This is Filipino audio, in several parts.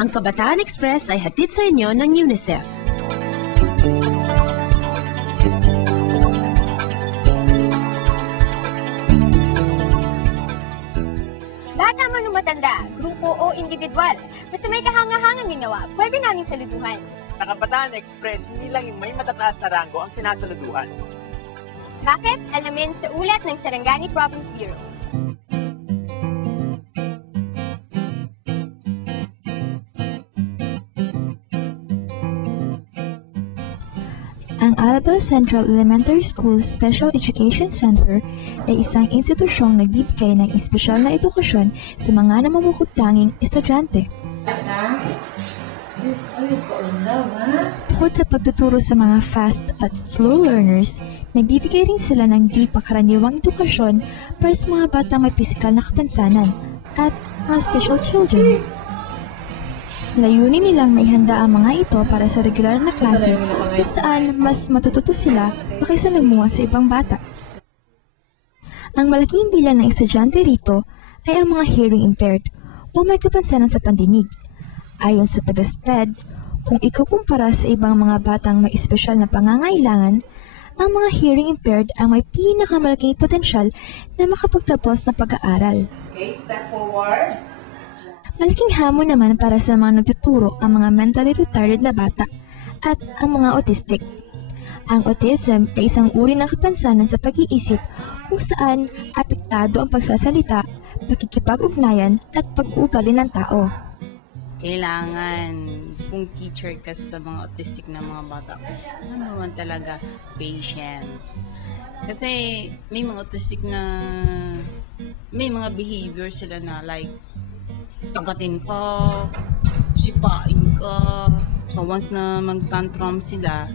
Ang Kabataan Express ay hatid sa inyo ng UNICEF. Bata man o matanda, grupo o individual, basta may kahangahangang ginawa, pwede namin saluduhan. Sa Kabataan Express, hindi lang yung may matataas na rango ang sinasaluduhan. Bakit? Alamin sa ulat ng Sarangani Province Bureau. Ang Alabel Central Elementary School Special Education Center ay isang institusyong nagbibigay ng espesyal na edukasyon sa mga namumukod-tanging estudyante. Bukod sa pagtuturo sa mga fast at slow learners, nagbibigay rin sila ng di pangkaraniwang edukasyon para sa mga batang may pisikal na kapansanan at mga special children. Layunin nilang may handa ang mga ito para sa regular na klase kung saan mas matututo sila makisalamuha sa ibang bata. Ang malaking bilang ng estudyante rito ay ang mga hearing impaired o may kapansanan sa pandinig. Ayon sa taga-SPED, kung ikukumpara sa ibang mga batang may espesyal na pangangailangan, ang mga hearing impaired ang may pinakamalaking potensyal na makapagtapos ng pag-aaral. Okay, step forward. Malaking hamon naman para sa mga nagtuturo ang mga mentally retarded na bata at ang mga autistic. Ang autism ay isang uri ng kapansanan sa pag-iisip kung saan apektado ang pagsasalita, pakikipag-ugnayan at pag-uugali ng tao. Kailangan kung teacher ka sa mga autistic na mga bata, ano naman talaga, patience. Kasi may mga autistic na may mga behavior sila na like tagatin ka, sipain ka. So once na mag-tantrum sila,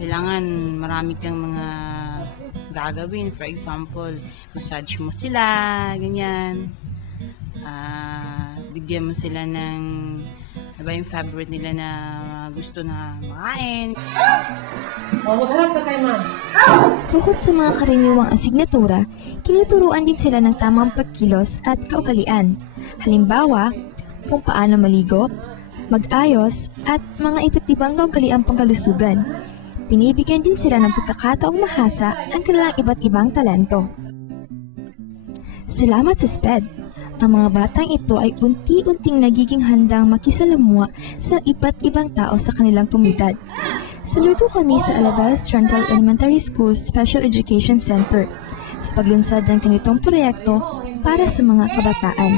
kailangan marami kang mga gagawin. For example, massage mo sila, ganyan. Bigyan mo sila ng ano ba yung favorite nila na gusto na makain. Magharap ka kay ma'am. Bukod sa mga karaniwang asignatura, tinuturuan din sila ng tamang pagkilos at kaugalian. Halimbawa, kung paano maligo, mag-ayos, at mga iba't ibang kaugaliang pangkalusugan. Binibigyan din sila ng pagkakataong mahasa ang kanilang iba't ibang talento. Salamat sa SPED! Ang mga batang ito ay unti-unting nagiging handang makisalamuha sa iba't ibang tao sa kanilang komunidad. Saludo kami sa Alabel Central Elementary School Special Education Center sa paglunsad ng ganitong proyekto para sa mga kabataan.